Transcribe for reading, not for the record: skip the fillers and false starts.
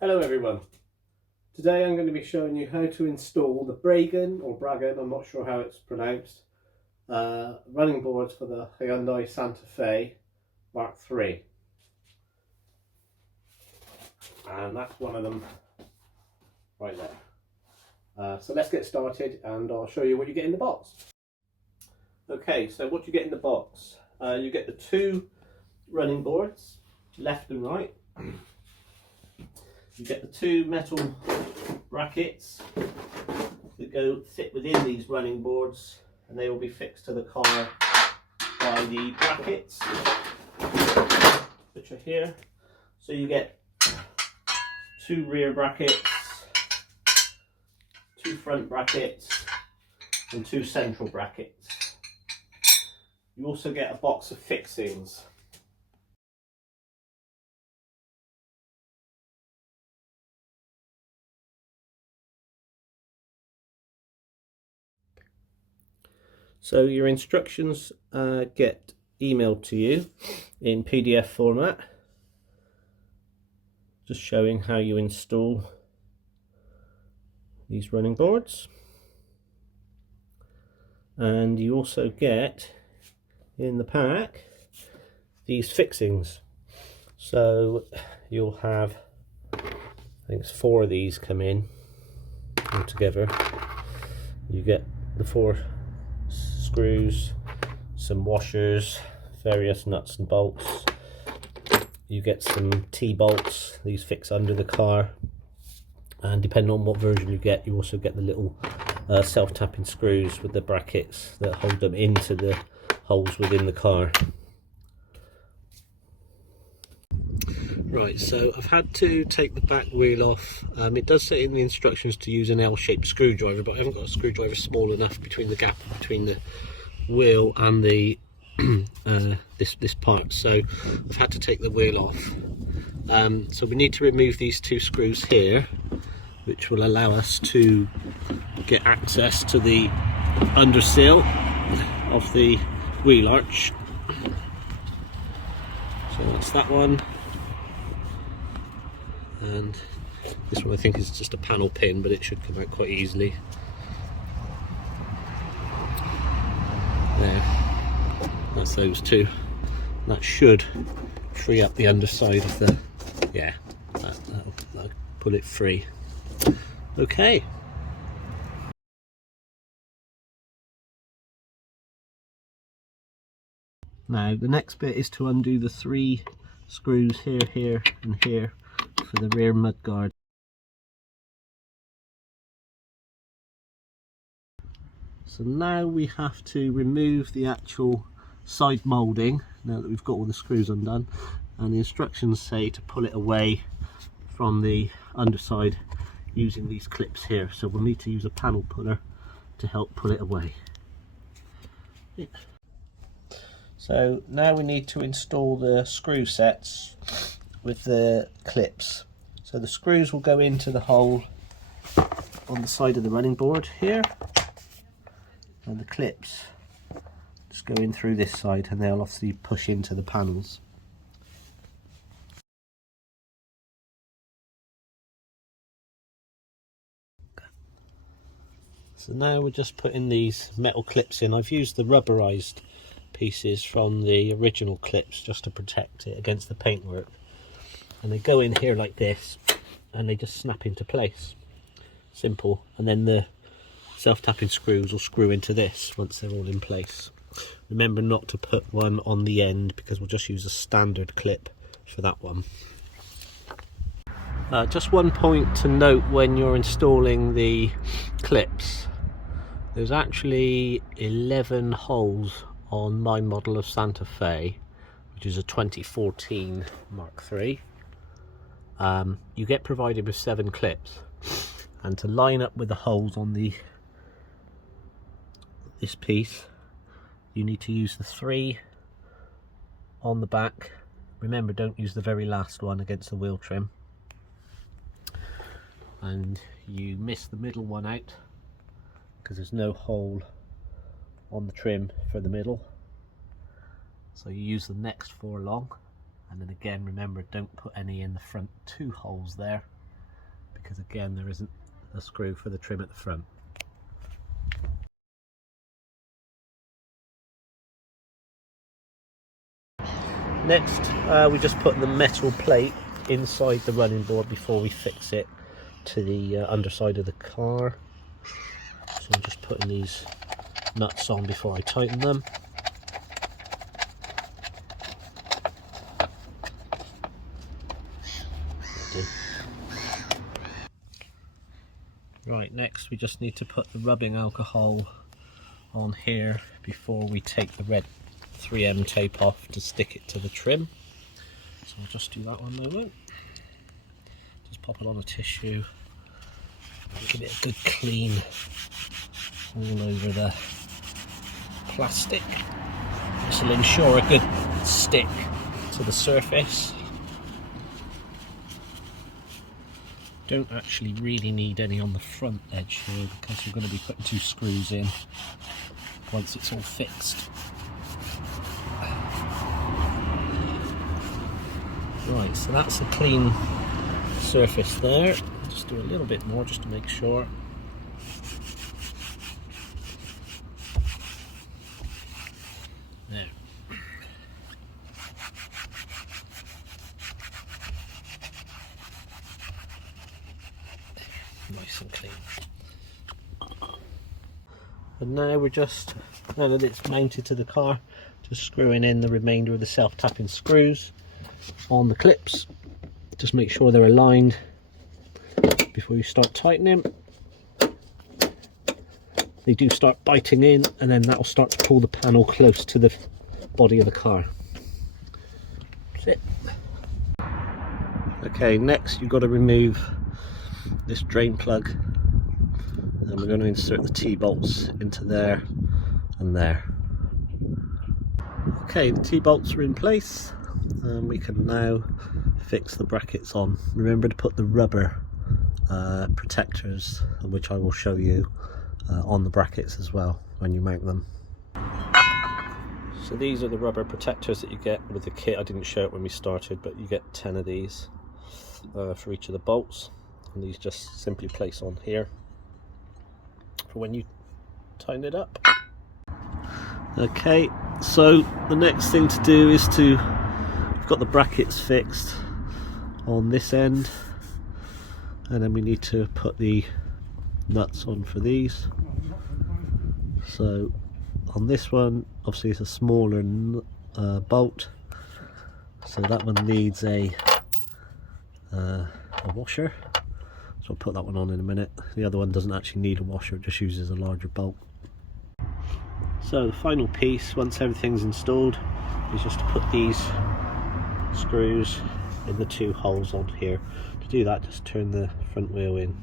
Hello everyone. Today I'm going to be showing you how to install the Bragan, or Bragan, I'm not sure how it's pronounced, running boards for the Hyundai Santa Fe Mk3. And that's one of them right there. So let's get started and I'll show you what you get in the box. Okay, so what you get in the box, you get the two running boards, left and right. You get the two metal brackets that fit within these running boards, and they will be fixed to the car by the brackets which are here. So you get two rear brackets, two front brackets and two central brackets. You also get a box of fixings. So your instructions get emailed to you in PDF format, just showing how you install these running boards. And you also get in the pack these fixings. So you'll have, I think it's 4 of these come in all together. You get the 4 screws, some washers, various nuts and bolts. You get some T-bolts, these fix under the car, and depending on what version you get, you also get the little self-tapping screws with the brackets that hold them into the holes within the car. Right, so I've had to take the back wheel off. It does say in the instructions to use an L-shaped screwdriver, but I haven't got a screwdriver small enough between the gap between the wheel and the this part, so I've had to take the wheel off. So we need to remove these 2 screws here, which will allow us to get access to the undersill of the wheel arch. So that's that one. And this one I think is just a panel pin, but it should come out quite easily. There, that's those 2. That should free up the underside of the, yeah, that'll pull it free. Okay. Now the next bit is to undo the 3 screws here, here and here for the rear mudguard. So now we have to remove the actual side moulding, now that we've got all the screws undone, and the instructions say to pull it away from the underside using these clips here. So we'll need to use a panel puller to help pull it away. Yeah. So now we need to install the screw sets with the clips. So the screws will go into the hole on the side of the running board here, and the clips just go in through this side, and they'll obviously push into the panels. So now we're just putting these metal clips in. I've used the rubberized pieces from the original clips just to protect it against the paintwork, and they go in here like this and they just snap into place. Simple. And then the self-tapping screws will screw into this once they're all in place. Remember not to put one on the end, because we'll just use a standard clip for that one. Just one point to note when you're installing the clips. There's actually 11 holes on my model of Santa Fe, which is a 2014 Mk3. You get provided with 7 clips, and to line up with the holes on this piece, you need to use the 3 on the back. Remember, don't use the very last one against the wheel trim, and you miss the middle one out because there's no hole on the trim for the middle. So you use the next 4 long, and then again remember, don't put any in the front 2 holes there, because again there isn't a screw for the trim at the front. Next we just put the metal plate inside the running board before we fix it to the underside of the car. So I'm just putting these nuts on before I tighten them. Right, next we just need to put the rubbing alcohol on here before we take the red 3M tape off to stick it to the trim. So I'll just do that one moment. Just pop it on a tissue, give it a good clean all over the plastic. This will ensure a good stick to the surface. Don't actually really need any on the front edge here because we're going to be putting 2 screws in once it's all fixed. Right, so that's a clean surface there. Just do a little bit more just to make sure. There. Nice and clean. And now we're just, now that it's mounted to the car, just screwing in the remainder of the self-tapping screws on the clips. Just make sure they're aligned before you start tightening. They do start biting in, and then that will start to pull the panel close to the body of the car. That's it. Okay, next you've got to remove this drain plug, and we're going to insert the T-bolts into there and there. Okay, the T-bolts are in place, and we can now fix the brackets on. Remember to put the rubber protectors, which I will show you, on the brackets as well when you mount them. So these are the rubber protectors that you get with the kit. I didn't show it when we started, but you get 10 of these for each of the bolts, and these just simply place on here for when you tighten it up. Okay, so the next thing to do is to, we've got the brackets fixed on this end, and then we need to put the nuts on for these. So on this one, obviously it's a smaller bolt, so that one needs a washer, so I'll put that one on in a minute. The other one doesn't actually need a washer, it just uses a larger bolt. So the final piece, once everything's installed, is just to put these screws in the 2 holes on here. To do that, just turn the front wheel in